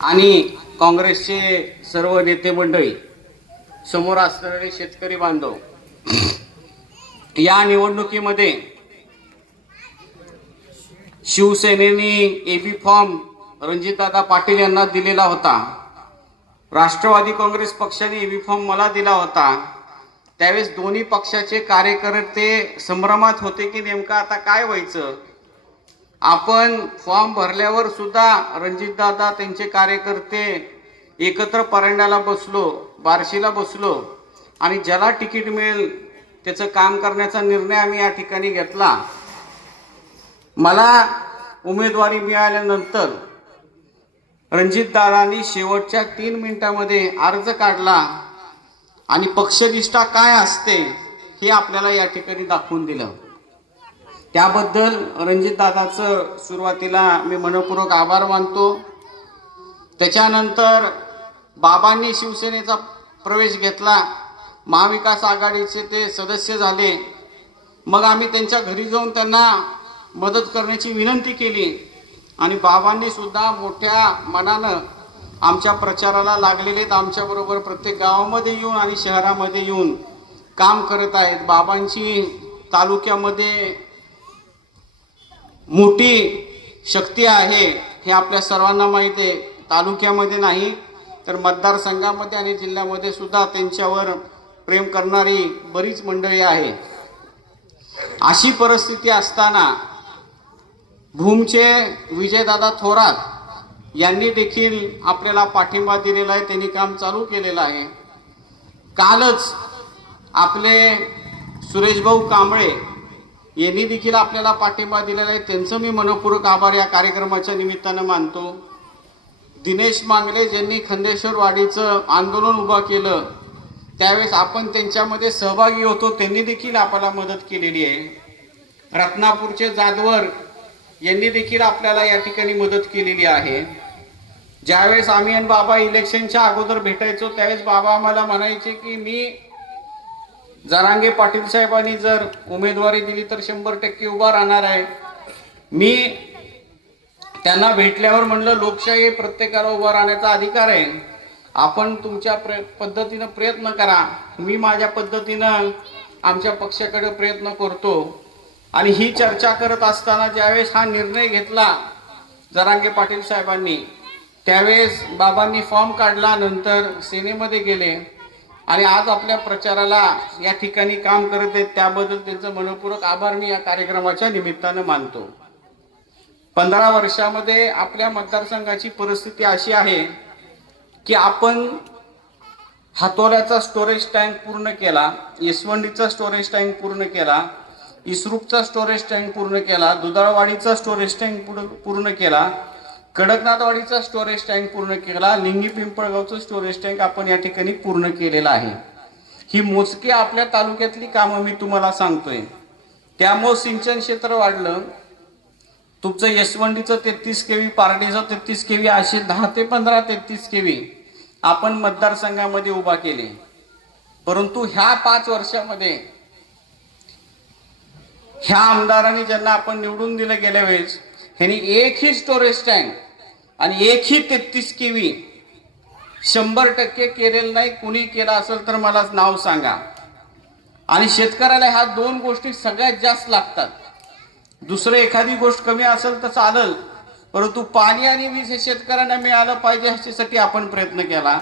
आणि काँग्रेसचे सर्व नेते मंडळी समोर असणारे शेतकरी बांधव या निवडणुकीमध्ये शिवसेनेने एबी फॉर्म रणजितदादा पाटील यांना दिलेला होता. राष्ट्रवादी काँग्रेस पक्षाने एबी फॉर्म मला दिला होता. त्यावेळेस दोन्ही पक्षाचे कार्यकर्ते संभ्रमात होते की नेमकं आता काय व्हायचं? आपण फॉर्म भरल्यावर सुद्धा रणजितदादा त्यांचे कार्यकर्ते एकत्र परंड्याला बसलो बार्शीला बसलो आणि ज्याला तिकीट मिळेल त्याचं काम करण्याचा निर्णय आम्ही या ठिकाणी घेतला. मला उमेदवारी मिळाल्यानंतर रणजितदादांनी शेवटच्या तीन मिनिटामध्ये अर्ज काढला आणि पक्षनिष्ठा काय असते हे आपल्याला या ठिकाणी दाखवून दिलं. त्याबद्दल रणजितदादाचं सुरुवातीला मी मनपूर्वक आभार मानतो. त्याच्यानंतर बाबांनी शिवसेनेचा प्रवेश घेतला. महाविकास आघाडीचे ते सदस्य झाले. मग आम्ही त्यांच्या घरी जाऊन त्यांना मदत करण्याची विनंती केली. आणि बाबांनी सुद्धा मोठ्या मनानं आमच्या प्रचाराला लागलेले आहेत. आमच्याबरोबर प्रत्येक गावामध्ये येऊन आणि शहरामध्ये येऊन काम करत आहेत. बाबांची तालुक्यामध्ये मोठी शक्ती आहे हे आपल्या सर्वांना माहीत आहे. तालुक्यामध्ये नाही तर मतदारसंघामध्ये आणि जिल्ह्यामध्ये सुद्धा त्यांच्यावर प्रेम करणारी बरीच मंडळी आहे. अशी परिस्थिती असताना भूमचे विजयदादा थोरात यांनी देखील आपल्याला पाठिंबा दिलेला आहे त्यांनी काम चालू केलेलं आहे. कालच आपले सुरेशभाऊ कांबळे यांनी देखील आपल्याला पाठिंबा दिलेला आहे. त्यांचं मी मनपूर्वक आभार या कार्यक्रमाच्या निमित्तानं मानतो. दिनेश मांगले ज्यांनी खंडेश्वरवाडीचं आंदोलन उभं केलं त्यावेळेस आपण त्यांच्यामध्ये सहभागी होतो. त्यांनी देखील आपल्याला मदत केलेली आहे. रत्नापूरचे जाधवर यांनी देखील आपल्याला या ठिकाणी मदत केलेली आहे. ज्यावेळेस आम्ही आणि बाबा इलेक्शनच्या अगोदर भेटायचो त्यावेळेस बाबा आम्हाला म्हणायचे की मी जरांगे पाटील साहेबांनी जर उमेदवारी दिली तर शंभर टक्के उभा राहणार आहे. मी त्यांना भेटल्यावर म्हणलं लोकशाही प्रत्येकाला उभा राहण्याचा अधिकार आहे. आपण तुमच्या प्र पद्धतीनं प्रयत्न करा. मी माझ्या पद्धतीनं आमच्या पक्षाकडे प्रयत्न करतो. आणि ही चर्चा करत असताना ज्यावेळेस हा निर्णय घेतला जरांगे पाटील साहेबांनी त्यावेळेस बाबांनी फॉर्म काढला नंतर सेनेमध्ये गेले. आणि आज आपल्या प्रचाराला या ठिकाणी काम करत आहेत त्याबद्दल त्यांचं मनपूर्वक आभार मी या कार्यक्रमाच्या निमित्तानं मानतो. पंधरा वर्षामध्ये आपल्या मतदारसंघाची परिस्थिती अशी आहे की आपण हातोऱ्याचा स्टोरेज टँक पूर्ण केला येसवंडीचा स्टोरेज टँक पूर्ण केला इसरूपचा स्टोरेज टँक पूर्ण केला दुधाळवाडीचा स्टोरेज टँक पूर्ण पूर्ण केला कडकनाथवाडीचा स्टोरेज टँक पूर्ण केला. लिंगी पिंपळगावचं स्टोरेज टँक आपण या ठिकाणी पूर्ण केलेलं आहे. ही मोजके आपल्या तालुक्यातली कामं मी तुम्हाला सांगतोय. त्यामुळं सिंचन क्षेत्र वाढलं. तुमचं यशवंडीचं तेहतीस केवी पारडीचं तेहतीस केवी असे दहा ते पंधरा तेहतीस केवी आपण मतदारसंघामध्ये उभा केले. परंतु ह्या पाच वर्षामध्ये ह्या आमदारांनी ज्यांना आपण निवडून दिलं गेल्या वेळेस ह्यांनी एकही स्टोरेज टँक आणि एकही तेहतीस केवी शंभर टक्के केलेलं नाही कुणी केलं असेल तर मला नाव सांगा. आणि शेतकऱ्याला ह्या दोन गोष्टी सगळ्यात जास्त लागतात. दुसरं एखादी गोष्ट कमी असेल तर चालेल परंतु पाणी आणि वीज हे शेतकऱ्यांना मिळालं पाहिजे ह्याच्यासाठी आपण प्रयत्न केला.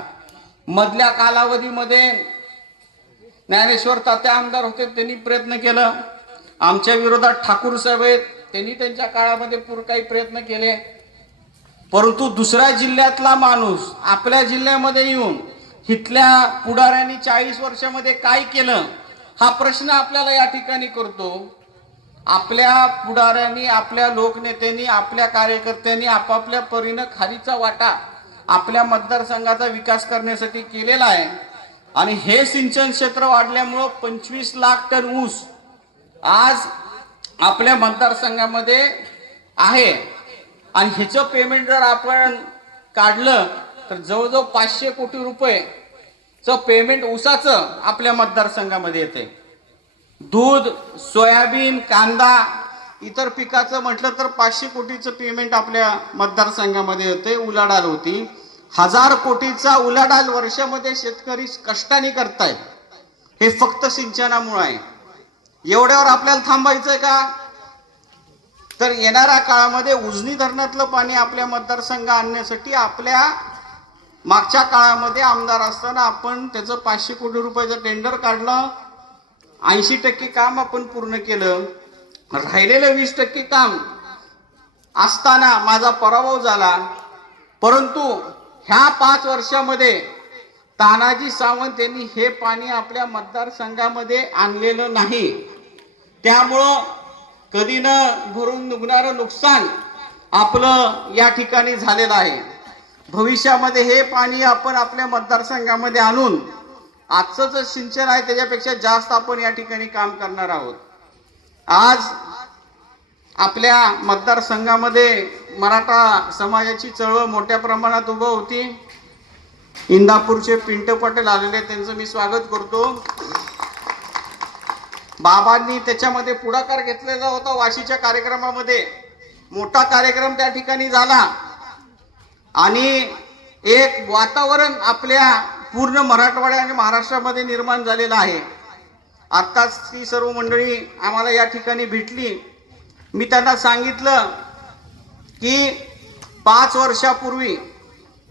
मधल्या कालावधीमध्ये ज्ञानेश्वर तात्या आमदार होते त्यांनी प्रयत्न केलं. आमच्या विरोधात ठाकूर साहेब आहेत त्यांनी त्यांच्या काळामध्ये पूर काही प्रयत्न केले. परंतु दुसऱ्या जिल्ह्यातला माणूस आपल्या जिल्ह्यामध्ये येऊन इथल्या पुढाऱ्यांनी चाळीस वर्षामध्ये काय केलं हा प्रश्न आपल्याला या ठिकाणी करतो. आपल्या पुढाऱ्यांनी आपल्या लोकनेत्यांनी आपल्या कार्यकर्त्यांनी आपापल्या परीनं खालीचा वाटा आपल्या मतदारसंघाचा विकास करण्यासाठी केलेला आहे. आणि हे सिंचन क्षेत्र वाढल्यामुळं पंचवीस लाख टन ऊस आज आपल्या मतदारसंघामध्ये आहे. आणि हिचं पेमेंट जर आपण काढलं तर जवळजवळ पाचशे कोटी रुपयेचं पेमेंट उसाचं आपल्या मतदारसंघामध्ये येते दूध सोयाबीन कांदा इतर पिकाचं म्हटलं तर पाचशे कोटीचं पेमेंट आपल्या मतदारसंघामध्ये येते उलाढाल होती. हजार कोटीचा उलाढाल वर्षामध्ये शेतकरी कष्टाने करतायत. हे फक्त सिंचनामुळे आहे. एवढ्यावर आपल्याला थांबायचंय का? तर येणाऱ्या काळामध्ये उजनी धरणातलं पाणी आपल्या मतदारसंघ आणण्यासाठी आपल्या मागच्या काळामध्ये आमदार असताना आपण त्याचं पाचशे कोटी रुपयाचं टेंडर काढलं. ऐंशी टक्के काम आपण पूर्ण केलं. राहिलेलं वीस टक्के काम असताना माझा पराभव झाला. परंतु ह्या पाच वर्षामध्ये तानाजी सावंत यांनी हे पाणी आपल्या मतदारसंघामध्ये आणलेलं नाही. त्यामुळं कधी न भरून निघणार नुकसान आपलं या ठिकाणी झालेलं आहे. भविष्यामध्ये हे पाणी आपण आपल्या मतदारसंघामध्ये आणून आजचं जे सिंचन आहे त्याच्यापेक्षा जास्त आपण या ठिकाणी काम करणार आहोत. आज आपल्या मतदारसंघामध्ये मराठा समाजाची चळवळ मोठ्या प्रमाणात उभं होती. इंदापूरचे पिंट पटेल आलेले त्यांचं मी स्वागत करतो. बाबांनी त्याच्यामध्ये पुढाकार घेतलेला होता वाशीच्या कार्यक्रमामध्ये. मोठा कार्यक्रम त्या ठिकाणी झाला. आणि एक वातावरण आपल्या पूर्ण मराठवाड्या आणि महाराष्ट्रामध्ये निर्माण झालेलं आहे. आत्ताच ती सर्व मंडळी आम्हाला या ठिकाणी भेटली. मी त्यांना सांगितलं की पाच वर्षापूर्वी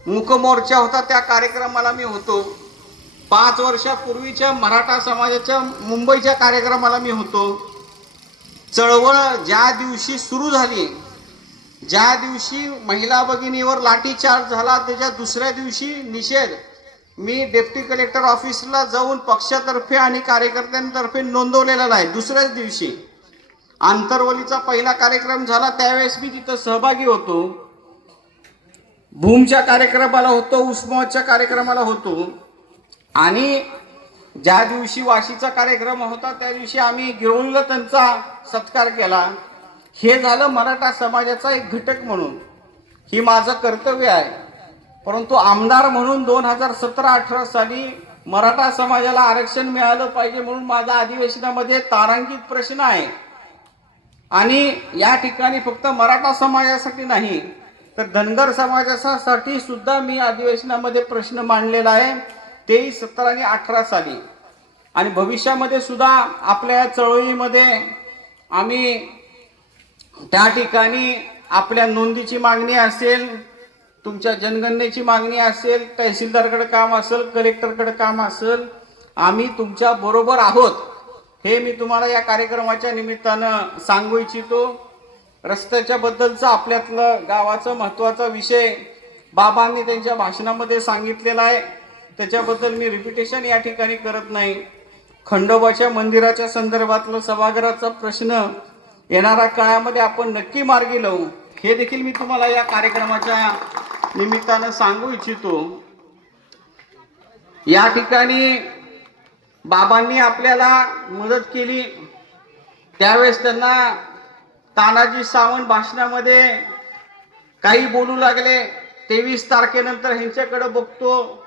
मुकमोर्चा होता त्या कार्यक्रमाला मी होतो. पाच वर्षापूर्वीच्या मराठा समाजाच्या मुंबईच्या कार्यक्रमाला मी होतो. चळवळ ज्या दिवशी सुरू झाली ज्या दिवशी महिला भगिनीवर लाठीचार्ज झाला त्याच्या दुसऱ्या दिवशी निषेध. मी डेप्टी कलेक्टर ऑफिसला जाऊन पक्षातर्फे आणि कार्यकर्त्यांतर्फे नोंदवलेला आहे दुसऱ्याच दिवशी. आंतरवलीचा पहिला कार्यक्रम झाला त्यावेळेस मी तिथं सहभागी होतो. भूमच्या कार्यक्रमाला होतो उस्मावच्या कार्यक्रमाला होतो. आणि ज्या दिवशी वाशीचा कार्यक्रम होता त्या दिवशी आम्ही गिरवणीला त्यांचा सत्कार केला. हे झालं मराठा समाजाचा एक घटक म्हणून. ही माझं कर्तव्य आहे. परंतु आमदार म्हणून दोन हजार सतरा अठरा साली मराठा समाजाला आरक्षण मिळालं पाहिजे म्हणून माझा अधिवेशनामध्ये तारांकित प्रश्न आहे. आणि या ठिकाणी फक्त मराठा समाजासाठी नाही तर धनगर समाजासाठी सुद्धा मी अधिवेशनामध्ये प्रश्न मांडलेला आहे. तेही सत्तर आणि अठरा साली. आणि भविष्यामध्ये सुद्धा आपल्या या चळवळीमध्ये आम्ही त्या ठिकाणी आपल्या नोंदीची मागणी असेल तुमच्या जनगणनेची मागणी असेल तहसीलदारकडे काम असेल कलेक्टरकडे काम असेल आम्ही तुमच्या बरोबर आहोत. हे मी तुम्हाला या कार्यक्रमाच्या निमित्तानं सांगू इच्छितो. रस्त्याच्या बद्दलचा आपल्यातलं गावाचं महत्त्वाचा विषय बाबांनी त्यांच्या भाषणामध्ये सांगितलेला आहे. त्याच्याबद्दल मी रिपिटेशन या ठिकाणी करत नाही. खंडोबाच्या मंदिराच्या संदर्भातलं सभागृहाचा प्रश्न येणाऱ्या काळामध्ये आपण नक्की मार्गी लावू. हे देखील मी तुम्हाला या कार्यक्रमाच्या निमित्तानं सांगू इच्छितो. या ठिकाणी बाबांनी आपल्याला मदत केली. त्यावेळेस त्यांना तानाजी सावंत भाषणामध्ये काही बोलू लागले. तेवीस तारखेनंतर ह्यांच्याकडं बघतो.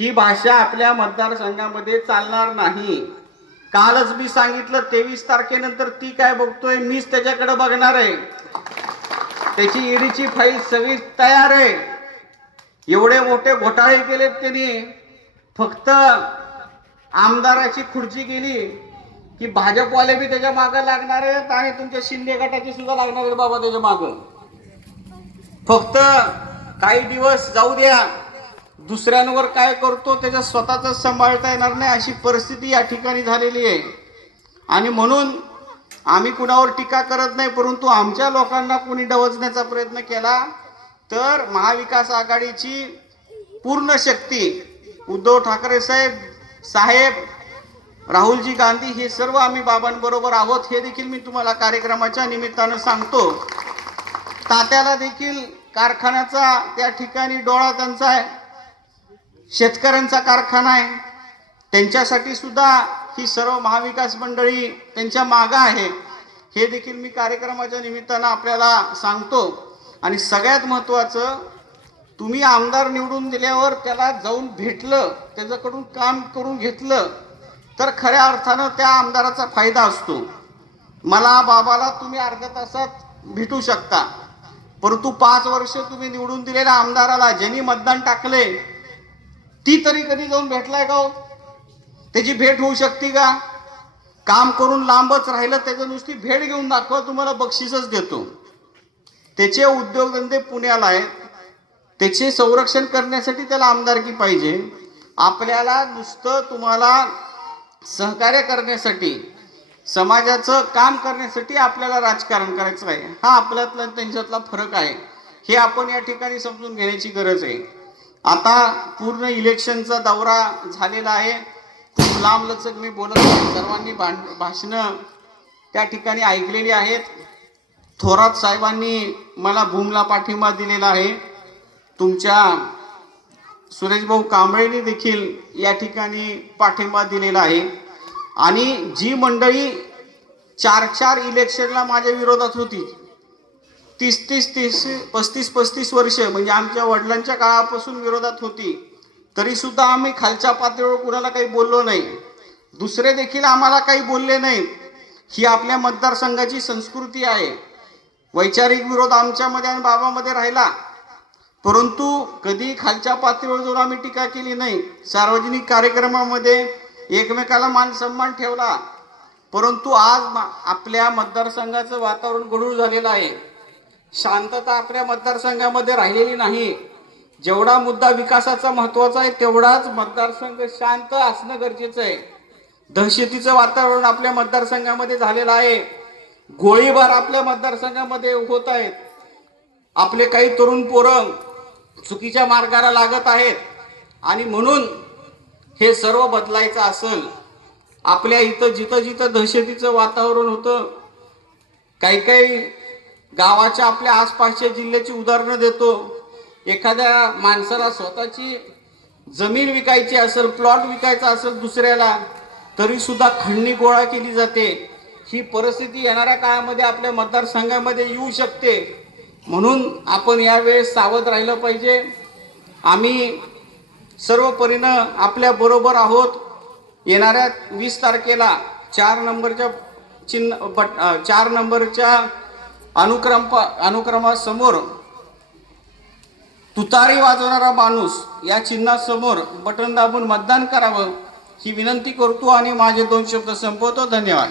ही भाषा आपल्या मतदारसंघामध्ये चालणार नाही. कालच मी सांगितलं तेवीस तारखेनंतर ती काय बघतोय मीच त्याच्याकडे बघणार आहे. त्याची ईडीची फाईल सगळी तयार आहे. एवढे मोठे घोटाळे केलेत त्यांनी. फक्त आमदाराची खुर्ची गेली की भाजपवाले बी त्याच्या मागं लागणार आहेत आणि तुमच्या शिंदे गटाची सुद्धा लागणार आहेत बाबा त्याच्या मागं. फक्त काही दिवस जाऊ द्या. दुसऱ्यांवर काय करतो त्याच्या स्वतःच सांभाळता येणार नाही अशी परिस्थिती या ठिकाणी झालेली आहे. आणि म्हणून आम्ही कुणावर टीका करत नाही परंतु आमच्या लोकांना कुणी डवचण्याचा प्रयत्न केला तर महाविकास आघाडीची पूर्ण शक्ती उद्धव ठाकरे साहेब साहेब राहुलजी गांधी हे सर्व आम्ही बाबांबरोबर आहोत. हे देखील मी तुम्हाला कार्यक्रमाच्या निमित्तानं सांगतो. तात्याला देखील कारखान्याचा त्या ठिकाणी डोळा त्यांचा आहे. शेतकऱ्यांचा कारखाना आहे. त्यांच्यासाठी सुद्धा ही सर्व महाविकास मंडळी त्यांच्या मागं आहे. हे देखील मी कार्यक्रमाच्या निमित्तानं आपल्याला सांगतो. आणि सगळ्यात महत्त्वाचं तुम्ही आमदार निवडून दिल्यावर त्याला जाऊन भेटलं त्याच्याकडून काम करून घेतलं तर खऱ्या अर्थानं त्या आमदाराचा फायदा असतो. मला बाबाला तुम्ही अर्ध्या तासात भेटू शकता. परंतु पाच वर्ष तुम्ही निवडून दिलेल्या आमदाराला ज्यांनी मतदान टाकले ती तरी कधी जाऊन भेटलाय का हो? त्याची भेट होऊ शकते का? काम करून लांबच राहिलं त्याचं नुसती भेट घेऊन दाखवा तुम्हाला बक्षीसच देतो. त्याचे उद्योगधंदे पुण्याला आहेत. त्याचे संरक्षण करण्यासाठी त्याला आमदारकी पाहिजे. आपल्याला नुसतं तुम्हाला सहकार्य करण्यासाठी समाजाचं काम करण्यासाठी आपल्याला राजकारण करायचं आहे. हा आपल्यातला त्यांच्यातला फरक आहे. हे आपण या ठिकाणी समजून घेण्याची गरज आहे. आता पूर्ण इलेक्शनचा दौरा झालेला आहे. खूप लांबलचक मी बोलत नाही सर्वांनी भांड भाषणं त्या ठिकाणी ऐकलेली आहेत. थोरात साहेबांनी मला भूमला पाठिंबा दिलेला आहे. तुमच्या सुरेशभाऊ कांबळेने देखील या ठिकाणी पाठिंबा दिलेला आहे. आणि जी मंडळी चार चार इलेक्शनला माझ्या विरोधात होती तीस तीस तीस पस्तीस पस्तीस वर्ष म्हणजे आमच्या वडिलांच्या काळापासून विरोधात होती. तरी सुद्धा आम्ही खालच्या पातळीवर कुणाला काही बोललो नाही. दुसरे देखील आम्हाला काही बोलले नाही. ही आपल्या मतदारसंघाची संस्कृती आहे. वैचारिक विरोध आमच्यामध्ये आणि बाबामध्ये राहिला. परंतु कधी खालच्या पातळीवर जाऊन आम्ही टीका केली नाही. सार्वजनिक कार्यक्रमामध्ये एकमेकाला मान सन्मान ठेवला. परंतु आज आपल्या मतदारसंघाचं वातावरण गढूळ झालेलं आहे. शांतता आपल्या मतदारसंघामध्ये राहिलेली नाही. जेवढा मुद्दा विकासाचा महत्त्वाचा आहे तेवढाच मतदारसंघ शांत असणं गरजेचं आहे. दहशतीचं वातावरण आपल्या मतदारसंघामध्ये झालेलं आहे. गोळीबार आपल्या मतदारसंघामध्ये होत आहेत. आपले काही तरुण पोरं चुकीच्या मार्गाला लागत आहेत. आणि म्हणून हे सर्व बदलायचं असेल आपल्या इथं जिथं जिथं दहशतीचं वातावरण होतं काही काही गावाच्या आपल्या आसपासच्या जिल्ह्याची उदाहरणं देतो. एखाद्या माणसाला स्वतःची जमीन विकायची असेल प्लॉट विकायचा असेल दुसऱ्याला तरी सुद्धा खंडणी गोळा केली जाते. ही परिस्थिती येणाऱ्या काळामध्ये आपल्या मतदारसंघामध्ये येऊ शकते. म्हणून आपण यावेळेस सावध राहिलं पाहिजे. आम्ही सर्व परीनं आपल्या बरोबर आहोत. येणाऱ्या वीस तारखेला चार नंबरच्या चिन्ह बट चार नंबरच्या अनुक्रम अनुक्रमासमोर तुतारी वाजवणारा माणूस या चिन्हासमोर बटन दाबून मतदान करावं ही विनंती करतो आणि माझे दोन शब्द संपवतो. धन्यवाद.